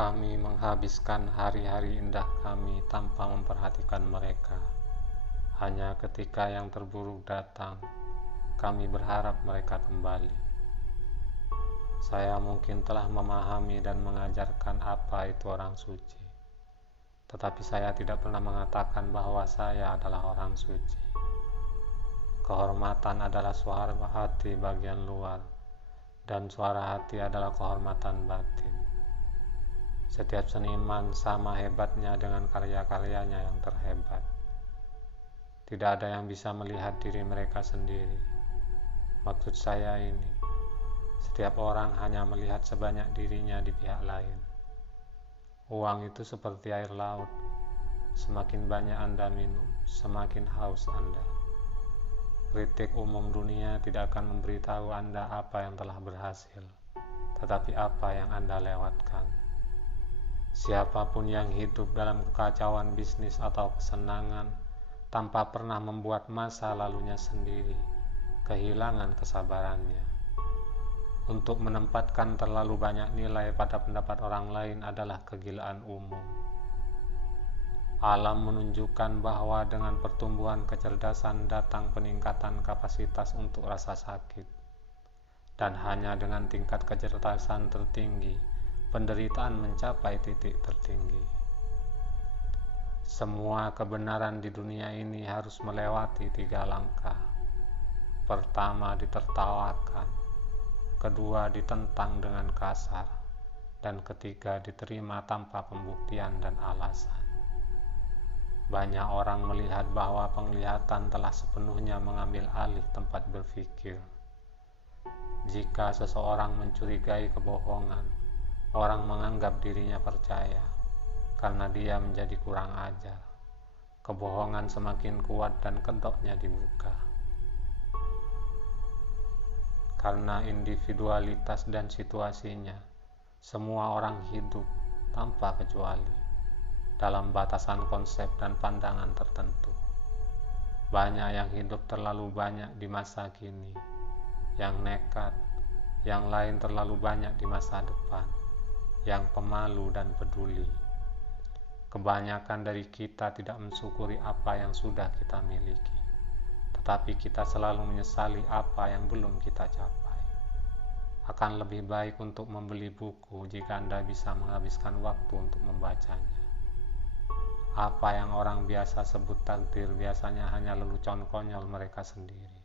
Kami menghabiskan hari-hari indah kami tanpa memperhatikan mereka. Hanya ketika yang terburuk datang, kami berharap mereka kembali. Saya mungkin telah memahami dan mengajarkan apa itu orang suci, tetapi saya tidak pernah mengatakan bahwa saya adalah orang suci. Kehormatan adalah suara hati bagian luar, dan suara hati adalah kehormatan batin. Setiap seniman sama hebatnya dengan karya-karyanya yang terhebat. Tidak ada yang bisa melihat diri mereka sendiri. Maksud saya ini, setiap orang hanya melihat sebanyak dirinya di pihak lain. Uang itu seperti air laut. Semakin banyak Anda minum, semakin haus Anda. Kritik umum dunia tidak akan memberitahu Anda apa yang telah berhasil, tetapi apa yang Anda lewatkan. Siapapun yang hidup dalam kekacauan bisnis atau kesenangan tanpa pernah membuat masa lalunya sendiri kehilangan kesabarannya. Untuk menempatkan terlalu banyak nilai pada pendapat orang lain adalah kegilaan umum. Alam menunjukkan bahwa dengan pertumbuhan kecerdasan datang peningkatan kapasitas untuk rasa sakit. Dan hanya dengan tingkat kecerdasan tertinggi, penderitaan mencapai titik tertinggi. Semua kebenaran di dunia ini harus melewati 3 langkah. Pertama, ditertawakan. Kedua, ditentang dengan kasar. Dan ketiga, diterima tanpa pembuktian dan alasan. Banyak orang melihat bahwa penglihatan telah sepenuhnya mengambil alih tempat berpikir. Jika seseorang mencurigai kebohongan, orang menganggap dirinya percaya karena dia menjadi kurang ajar. Kebohongan semakin kuat dan kedoknya dibuka. Karena individualitas dan situasinya, semua orang hidup tanpa kecuali dalam batasan konsep dan pandangan tertentu. Banyak yang hidup terlalu banyak di masa kini, yang nekat, yang lain terlalu banyak di masa depan, yang pemalu dan peduli. Kebanyakan dari kita tidak mensyukuri apa yang sudah kita miliki, tetapi kita selalu menyesali apa yang belum kita capai. Akan lebih baik untuk membeli buku jika Anda bisa menghabiskan waktu untuk membacanya. Apa yang orang biasa sebut takdir biasanya hanya lelucon konyol mereka sendiri.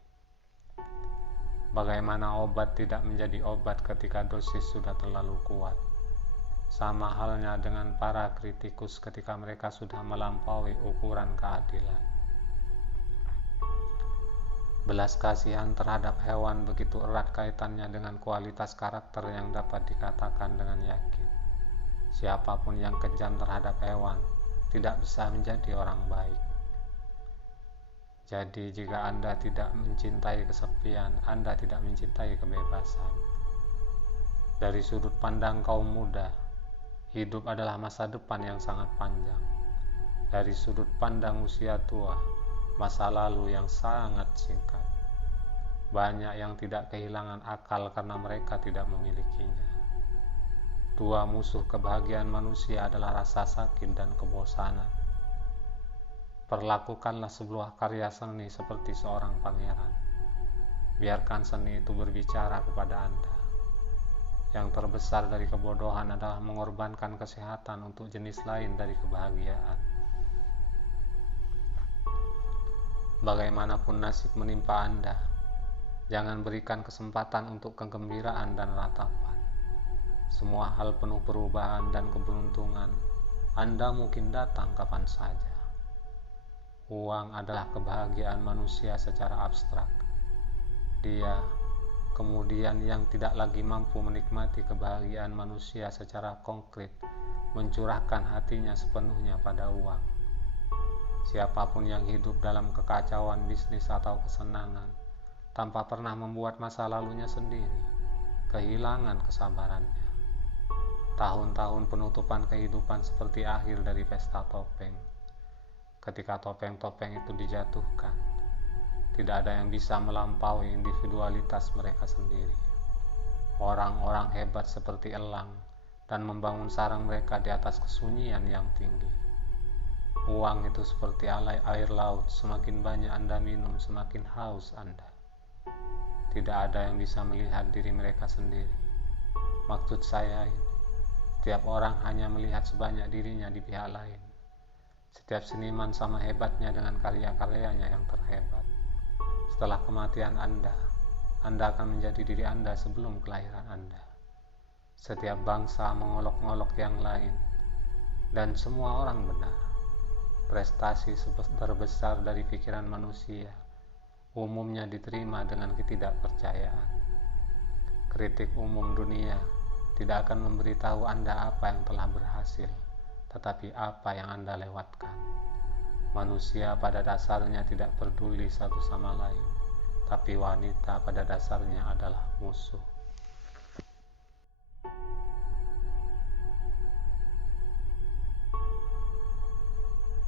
Bagaimana obat tidak menjadi obat ketika dosis sudah terlalu kuat? Sama halnya dengan para kritikus ketika mereka sudah melampaui ukuran keadilan. Belas kasihan terhadap hewan begitu erat kaitannya dengan kualitas karakter yang dapat dikatakan dengan yakin. Siapapun yang kejam terhadap hewan tidak bisa menjadi orang baik. Jadi jika Anda tidak mencintai kesepian, Anda tidak mencintai kebebasan. Dari sudut pandang kaum muda, hidup adalah masa depan yang sangat panjang. Dari sudut pandang usia tua, masa lalu yang sangat singkat. Banyak yang tidak kehilangan akal karena mereka tidak memilikinya. Dua musuh kebahagiaan manusia adalah rasa sakit dan kebosanan. Perlakukanlah sebuah karya seni seperti seorang pangeran. Biarkan seni itu berbicara kepada Anda. Yang terbesar dari kebodohan adalah mengorbankan kesehatan untuk jenis lain dari kebahagiaan. Bagaimanapun nasib menimpa Anda, jangan berikan kesempatan untuk kegembiraan dan ratapan. Semua hal penuh perubahan dan keberuntungan. Anda mungkin datang kapan saja. Uang adalah kebahagiaan manusia secara abstrak. Dia kemudian yang tidak lagi mampu menikmati kebahagiaan manusia secara konkret mencurahkan hatinya sepenuhnya pada uang. Siapapun yang hidup dalam kekacauan bisnis atau kesenangan tanpa pernah membuat masa lalunya sendiri kehilangan kesabarannya. Tahun-tahun penutupan kehidupan seperti akhir dari pesta topeng. Ketika topeng-topeng itu dijatuhkan, tidak ada yang bisa melampaui individualitas mereka sendiri. Orang-orang hebat seperti elang dan membangun sarang mereka di atas kesunyian yang tinggi. Uang itu seperti air laut, semakin banyak Anda minum, semakin haus Anda. Tidak ada yang bisa melihat diri mereka sendiri. Maksud saya ini, setiap orang hanya melihat sebanyak dirinya di pihak lain. Setiap seniman sama hebatnya dengan karya-karyanya yang terhebat. Setelah kematian Anda akan menjadi diri Anda sebelum kelahiran Anda. Setiap bangsa mengolok-ngolok yang lain, dan semua orang benar. Prestasi terbesar dari pikiran manusia umumnya diterima dengan ketidakpercayaan. Kritik umum dunia tidak akan memberitahu Anda apa yang telah berhasil, tetapi apa yang Anda lewatkan. Manusia pada dasarnya tidak peduli satu sama lain, tapi wanita pada dasarnya adalah musuh.